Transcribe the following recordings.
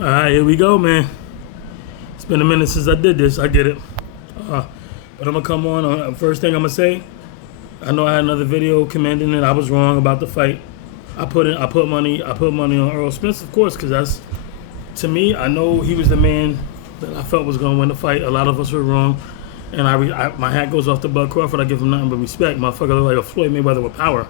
All right, here we go, man. It's been a minute since I did this. I get it. But I'm gonna come on. First thing I'm gonna say, I know I had another video commending it. I was wrong about the fight. I put money on Earl Spence, of course, because that's, to me, I know he was the man that I felt was gonna win the fight. A lot of us were wrong, and my hat goes off to Bud Crawford. I give him nothing but respect. Motherfucker look like a Floyd Mayweather with power.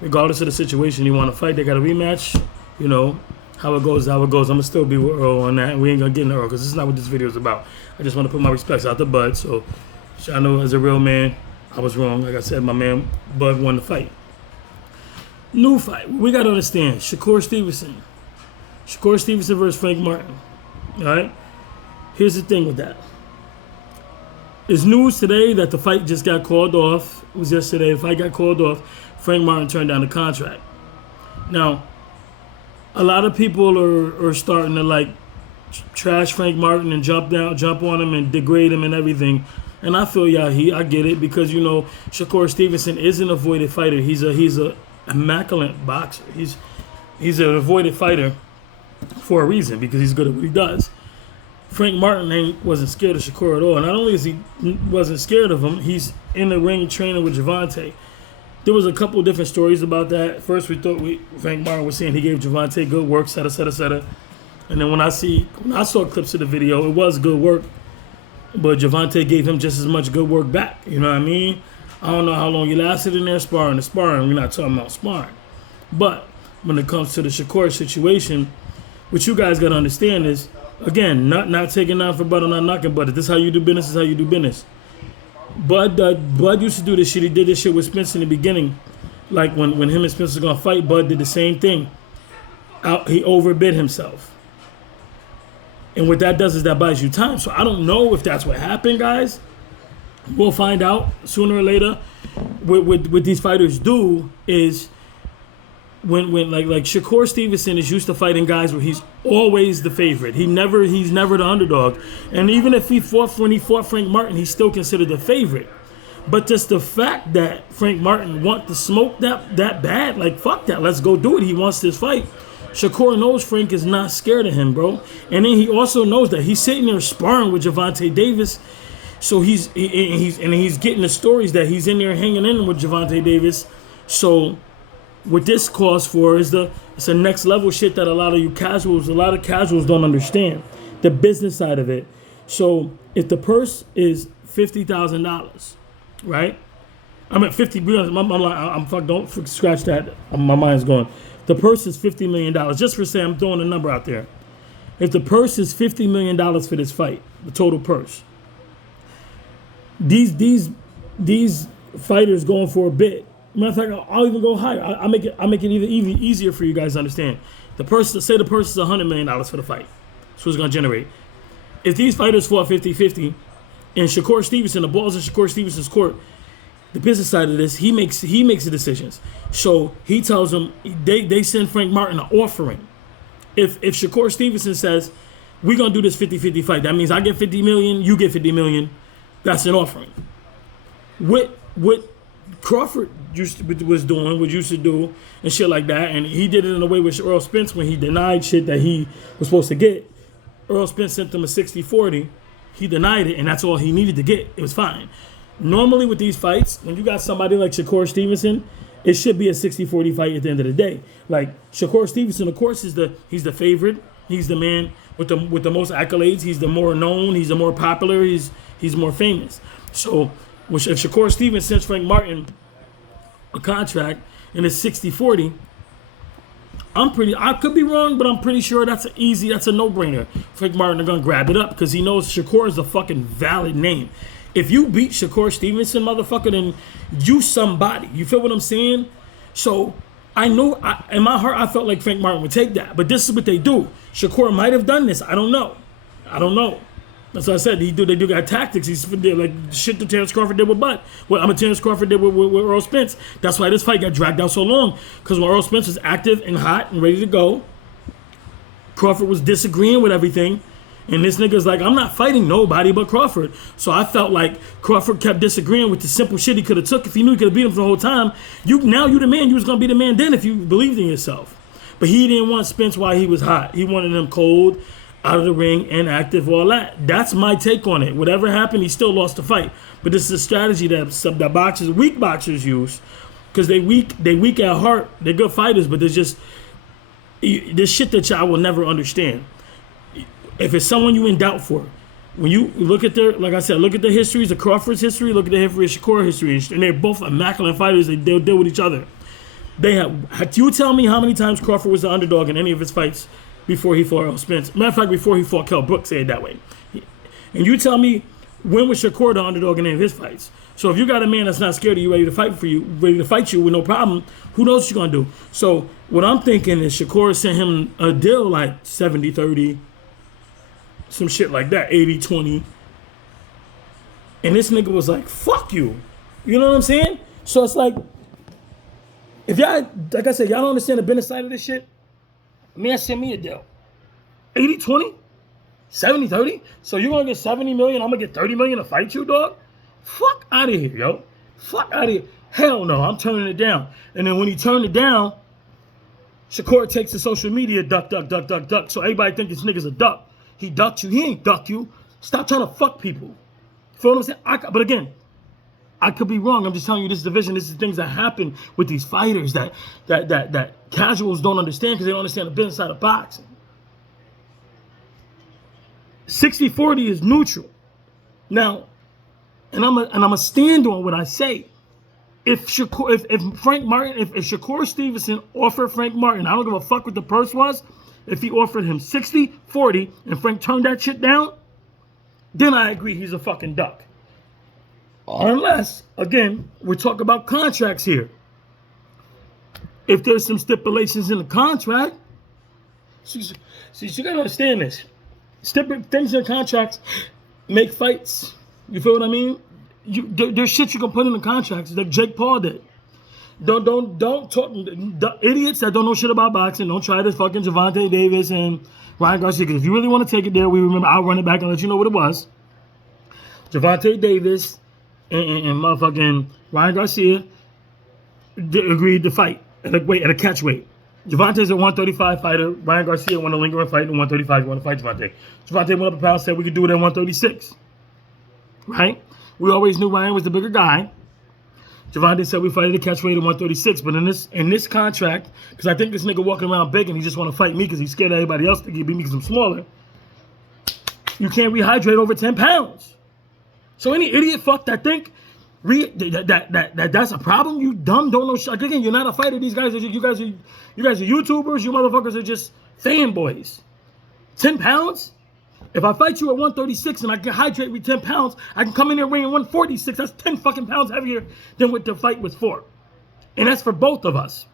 Regardless of the situation, you want to fight, they got a rematch. You know how it goes. I'm gonna still be with Earl on that, and we ain't gonna get into Earl because this is not what this video is about. I just want to put my respects out to Bud. So I know as a real man, I was wrong. Like I said, my man Bud won the fight. New fight. We gotta understand Shakur Stevenson versus Frank Martin. All right. Here's the thing with that. It's news today that the fight just got called off. It was yesterday. The fight got called off. Frank Martin turned down the contract. Now, a lot of people are starting to like trash Frank Martin and jump on him and degrade him and everything. And I feel I get it because Shakur Stevenson is an avoided fighter. He's a immaculate boxer. He's an avoided fighter for a reason because he's good at what he does. Frank Martin wasn't scared of Shakur at all. Not only is he wasn't scared of him, he's in the ring training with Gervonta. There was a couple different stories about that. First, we thought Frank Martin was saying he gave Gervonta good work, etc. And then when I saw clips of the video, it was good work, but Gervonta gave him just as much good work back. You know what I mean? I don't know how long he lasted in there sparring. We're not talking about sparring. But when it comes to the Shakur situation, what you guys got to understand is, again, not taking down for butter, not knocking butter. This is how you do business. This is how you do business. Bud used to do this shit. He did this shit with Spence in the beginning. Like when him and Spence was going to fight, Bud did the same thing. He overbid himself. And what that does is that buys you time. So I don't know if that's what happened, guys. We'll find out sooner or later. What these fighters do is when like Shakur Stevenson is used to fighting guys where he's always the favorite. He's never the underdog. And even if when he fought Frank Martin, he's still considered the favorite. But just the fact that Frank Martin wants to smoke that bad, like fuck that, let's go do it. He wants this fight. Shakur knows Frank is not scared of him, bro. And then he also knows that he's sitting there sparring with Gervonta Davis. So he's getting the stories that he's in there hanging in with Gervonta Davis. So what this calls for is it's a next level shit that a lot of casuals don't understand. The business side of it. So if the purse is $50,000, right? I'm at 50. I'm fuck. Don't scratch that. My mind's going. The purse is $50 million. Just for saying, I'm throwing a number out there. If the purse is $50 million for this fight, the total purse. These fighters going for a bid. Matter of fact, I'll even go higher. I'll make it even easier for you guys to understand. Say the purse is $100 million for the fight. That's what it's going to generate. If these fighters fought 50-50, and Shakur Stevenson, the ball's in Shakur Stevenson's court, the business side of this, he makes the decisions. So he tells them, they send Frank Martin an offering. If Shakur Stevenson says, we're going to do this 50-50 fight, that means I get $50 million, you get $50 million, that's an offering. What Crawford used to do and shit like that, and he did it in a way with Earl Spence when he denied shit that he was supposed to get. Earl Spence sent him a 60-40. He denied it, and that's all he needed to get. It was fine. Normally with these fights, when you got somebody like Shakur Stevenson, it should be a 60-40 fight at the end of the day. Like Shakur Stevenson, of course, he's the favorite. He's the man with the most accolades. He's the more known. He's the more popular. He's more famous. So if Shakur Stevenson sends Frank Martin a contract and it's 60-40, I could be wrong, but I'm pretty sure that's a no-brainer. Frank Martin are gonna grab it up because he knows Shakur is a fucking valid name. If you beat Shakur Stevenson, motherfucker, then you somebody. You feel what I'm saying? So I know in my heart I felt like Frank Martin would take that, but this is what they do. Shakur might have done this. I don't know. That's what I said. They do got tactics. He's like shit that Terrence Crawford did with Bud. Terrence Crawford did with Earl Spence. That's why this fight got dragged out so long. Because when Earl Spence was active and hot and ready to go, Crawford was disagreeing with everything. And this nigga's like, I'm not fighting nobody but Crawford. So I felt like Crawford kept disagreeing with the simple shit he could have took. If he knew he could have beat him for the whole time, you the man. You was going to be the man then if you believed in yourself. But he didn't want Spence while he was hot. He wanted him cold, out of the ring, inactive, all that. That's my take on it. Whatever happened, he still lost the fight. But this is a strategy that boxers, weak boxers use, because they weak at heart. They're good fighters, but there's shit that y'all will never understand. If it's someone you in doubt for, when you look at their, like I said, look at the histories of Crawford's history, look at the history of Shakur history, and they're both immaculate fighters. They'll deal with each other. You tell me how many times Crawford was the underdog in any of his fights before he fought Earl Spence. Matter of fact, before he fought Kell Brook, say it that way. And you tell me when was Shakur the underdog in any of his fights. So if you got a man that's not scared of you, ready to fight you with no problem, who knows what you're going to do. So what I'm thinking is Shakur sent him a deal like 70-30, some shit like that, 80-20. And this nigga was like, fuck you. You know what I'm saying? So it's like, if y'all, like I said, y'all don't understand the business side of this shit, man, send me a deal. 80-20? 70-30? So you're going to get 70 million, I'm going to get 30 million to fight you, dog? Fuck out of here, yo. Fuck out of here. Hell no, I'm turning it down. And then when he turned it down, Shakur takes to social media, duck. So everybody think this nigga's a duck. He ducked you. He ain't duck you. Stop trying to fuck people. You feel what I'm saying? But again, I could be wrong. I'm just telling you this division. This is things that happen with these fighters that casuals don't understand because they don't understand the business side of boxing. 60-40 is neutral. Now, and I'm a stand on what I say. If Shakur Stevenson offered Frank Martin, I don't give a fuck what the purse was. If he offered him 60-40 and Frank turned that shit down, then I agree he's a fucking duck. Unless, again, we're talking about contracts here. If there's some stipulations in the contract, see, you gotta understand this. Things in contracts make fights. You feel what I mean? There's shit you can put in the contracts like Jake Paul did. Don't talk. The idiots that don't know shit about boxing, don't try this fucking Gervonta Davis and Ryan Garcia. Because if you really want to take it there, we remember. I'll run it back and let you know what it was. Gervonta Davis and motherfucking Ryan Garcia agreed to fight at a catch weight. Gervonta's a 135 fighter. Ryan Garcia won a lingering fight at 135. You want to fight Gervonta? Gervonta went up a pound, said we could do it at 136. Right? We always knew Ryan was the bigger guy. Gervonta said we fight at a catch weight at 136. But in this contract, because I think this nigga walking around big and he just want to fight me because he's scared of everybody else to beat me because I'm smaller. You can't rehydrate over 10 pounds. So any idiot fuck that think that's a problem, you dumb, don't know shit. Again, you're not a fighter. These guys are you guys are YouTubers. You motherfuckers are just fanboys. 10 pounds? If I fight you at 136 and I can hydrate with 10 pounds, I can come in there weighing 146. That's 10 fucking pounds heavier than what the fight was for. And that's for both of us.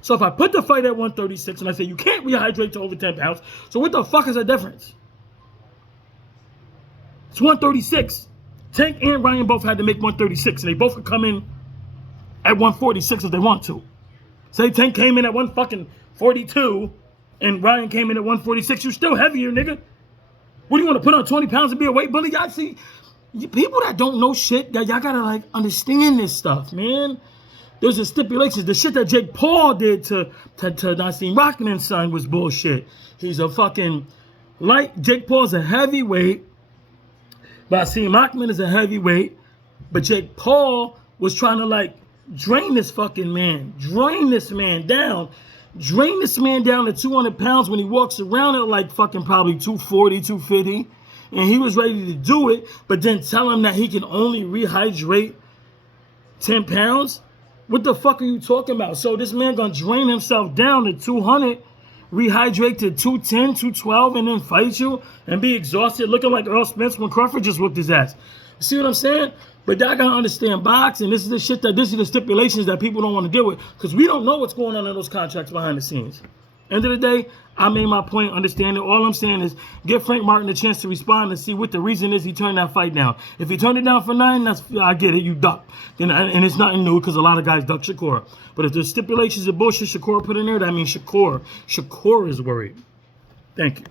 So if I put the fight at 136 and I say you can't rehydrate to over 10 pounds, so what the fuck is the difference? It's 136. Tank and Ryan both had to make 136, and they both could come in at 146 if they want to. Say Tank came in at 142, and Ryan came in at 146. You're still heavier, nigga. What do you want to put on 20 pounds and be a weight bully? Y'all see, people that don't know shit, y'all gotta like understand this stuff, man. There's a stipulations. The shit that Jake Paul did to Nassim Rockman's son was bullshit. He's a fucking Jake Paul's a heavyweight. Nassim Rockman is a heavyweight, but Jake Paul was trying to like drain this fucking man, drain this man down to 200 pounds when he walks around at like fucking probably 240, 250, and he was ready to do it, but then tell him that he can only rehydrate 10 pounds? What the fuck are you talking about? So this man gonna drain himself down to 200, rehydrate to 210, 212, and then fight you and be exhausted looking like Earl Spence when Crawford just whooped his ass. You see what I'm saying? But y'all gotta understand boxing. This is the stipulations that people don't want to deal with because we don't know what's going on in those contracts behind the scenes. End of the day, I made my point, understanding. All I'm saying is give Frank Martin a chance to respond and see what the reason is he turned that fight down. If he turned it down for 9, I get it, you duck. And it's nothing new because a lot of guys duck Shakur. But if there's stipulations of bullshit Shakur put in there, that means Shakur is worried. Thank you.